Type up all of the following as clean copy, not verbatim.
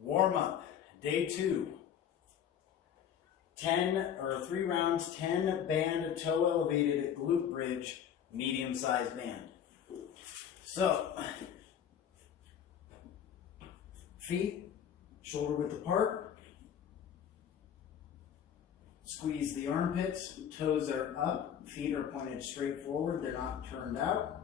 Warm up, day 2. 3 rounds, 10 band toe elevated glute bridge, medium sized band. So, feet shoulder width apart. Squeeze the armpits, toes are up, feet are pointed straight forward, they're not turned out.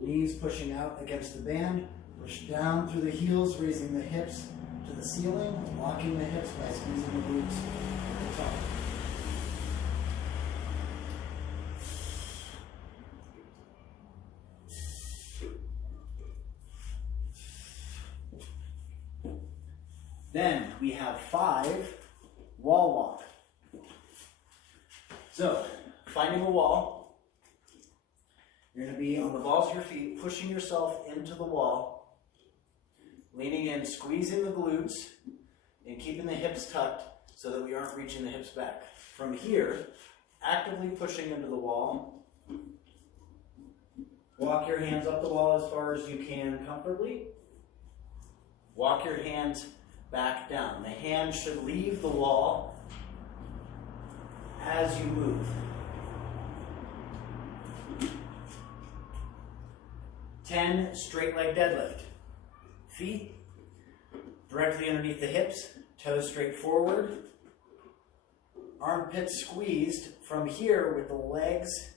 Knees pushing out against the band, push down through the heels, raising the hips to the ceiling, locking the hips by squeezing the glutes at the top. Then we have 5 wall walk. So, finding a wall, you're going to be on the balls of your feet, pushing yourself into the wall, leaning in, squeezing the glutes, and keeping the hips tucked so that we aren't reaching the hips back. From here, actively pushing into the wall, walk your hands up the wall as far as you can comfortably, walk your hands back down. The hands should leave the wall as you move. 10 straight leg deadlift. Feet directly underneath the hips, toes straight forward, armpits squeezed. From here with the legs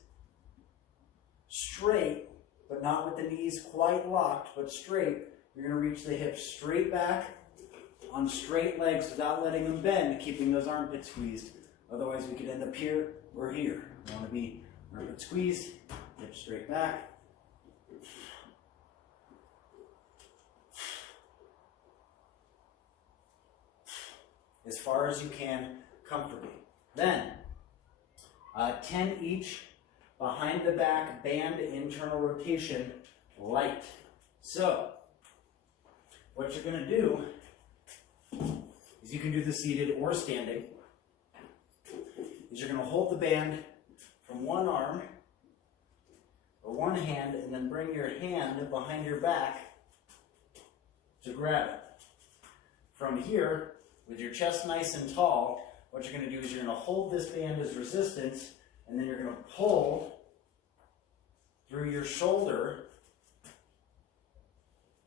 straight, but not with the knees quite locked, but straight. You're going to reach the hips straight back on straight legs without letting them bend, keeping those armpits squeezed. Otherwise, we could end up here or here. We want to be armpit squeezed, hips straight back. As far as you can comfortably. Then, 10 each behind the back band internal rotation light. So, what you're going to do is you can do this seated or standing. Is you're going to hold the band from one arm or one hand and then bring your hand behind your back to grab it. From here, with your chest nice and tall, what you're going to do is you're going to hold this band as resistance and then you're going to pull through your shoulder,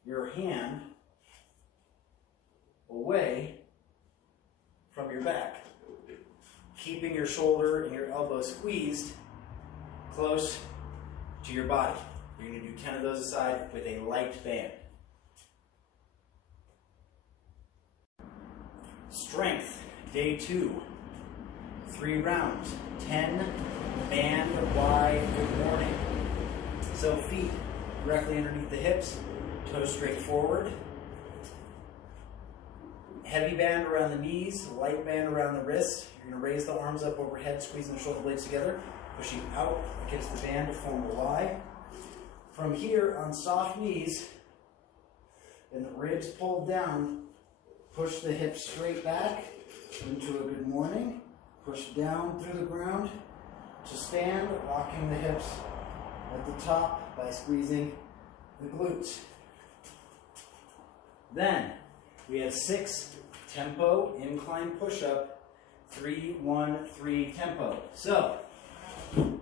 your hand away from your back, keeping your shoulder and your elbow squeezed close to your body. You're going to do 10 of those aside with a light band. Strength, day 2. 3 rounds, 10 band wide good morning. So feet directly underneath the hips, toes straight forward. Heavy band around the knees, light band around the wrists. You're going to raise the arms up overhead, squeezing the shoulder blades together, pushing out against the band to form a Y. From here, on soft knees, and the ribs pulled down, push the hips straight back into a good morning. Push down through the ground to stand, locking the hips at the top by squeezing the glutes. Then, we have 6 tempo incline push-up, 3, 1, 3 tempo. So, you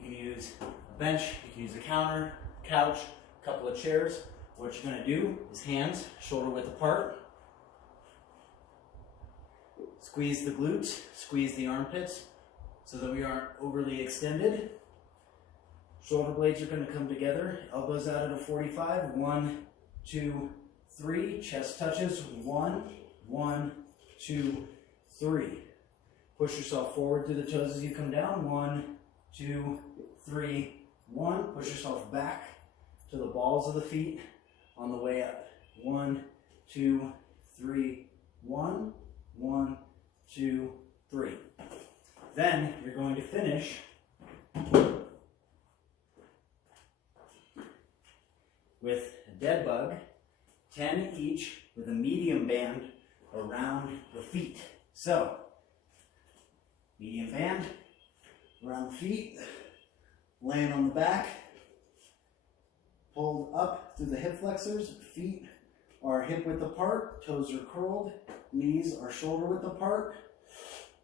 can use a bench, you can use a counter, couch, a couple of chairs. What you're going to do is hands shoulder width apart. Squeeze the glutes, squeeze the armpits so that we aren't overly extended. Shoulder blades are going to come together, elbows out at a 45. 1, 2, 3. Chest touches. 1, 1, 2, 3. Push yourself forward through the toes as you come down. 1, 2, 3, 1. Push yourself back to the balls of the feet on the way up. 1, 2, 3, 1, 1, 2, 3. Then you're going to finish with a dead bug, 10 each with a medium band around the feet. So, medium band around the feet, land on the back, pulled up through the hip flexors, feet are hip width apart, toes are curled, knees are shoulder width apart.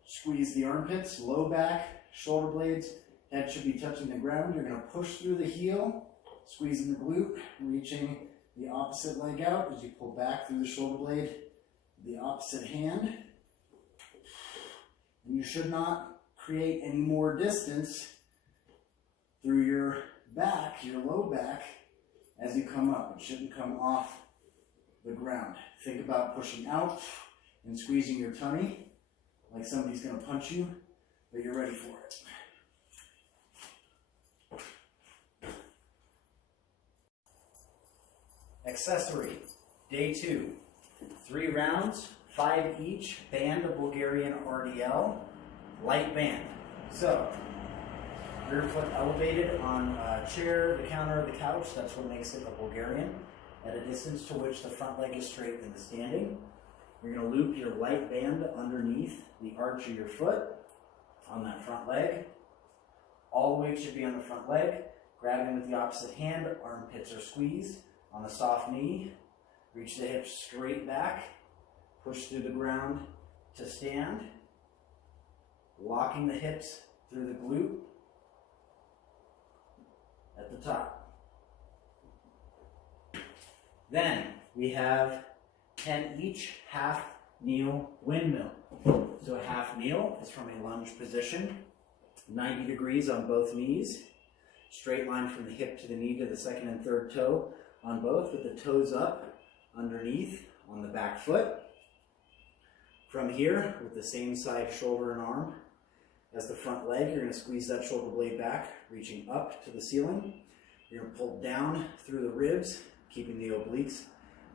Squeeze the armpits, low back, shoulder blades, head should be touching the ground. You're going to push through the heel, squeezing the glute, reaching the opposite leg out as you pull back through the shoulder blade, the opposite hand. And you should not create any more distance through your back, your low back, as you come up. It shouldn't come off the ground. Think about pushing out and squeezing your tummy like somebody's going to punch you, but you're ready for it. Accessory, day 2. 3 rounds, 5 each, band of Bulgarian RDL, light band. So, rear foot elevated on a chair, the counter, the couch, that's what makes it a Bulgarian, at a distance to which the front leg is straight in the standing. You're going to loop your light band underneath the arch of your foot on that front leg. All the weight should be on the front leg. Grabbing with the opposite hand, armpits are squeezed. On a soft knee, reach the hips straight back. Push through the ground to stand. Locking the hips through the glute at the top. Then we have 10 each, half kneel windmill. So a half kneel is from a lunge position, 90 degrees on both knees, straight line from the hip to the knee to the second and third toe on both, with the toes up underneath on the back foot. From here, with the same side shoulder and arm as the front leg, you're going to squeeze that shoulder blade back, reaching up to the ceiling. You're going to pull down through the ribs, keeping the obliques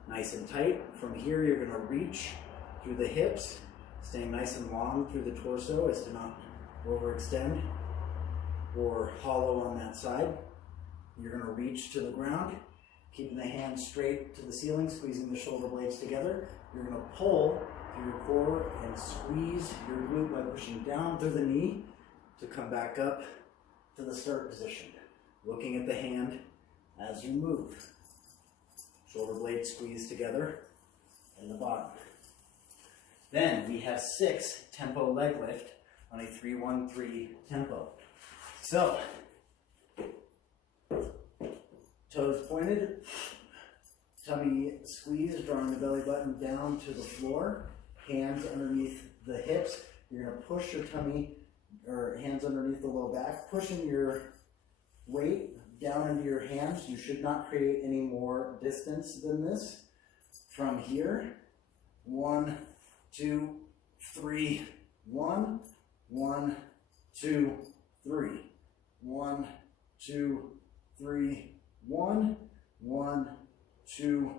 nice and tight. From here, you're going to reach through the hips, staying nice and long through the torso as to not overextend or hollow on that side. You're going to reach to the ground, keeping the hands straight to the ceiling, squeezing the shoulder blades together. You're going to pull through your core and squeeze your glute by pushing down through the knee to come back up to the start position. Looking at the hand as you move. Shoulder blades squeeze together in the bottom. Then we have 6 tempo leg lift on a 3-1-3 tempo. So, toes pointed, tummy squeeze, drawing the belly button down to the floor, hands underneath the hips. You're going to push your tummy, or hands underneath the low back, pushing your weight down into your hands. You should not create any more distance than this. From here, 1, 2, 3, 1, 1, 2, 3, 1, 2, 3, 1, 1, 2,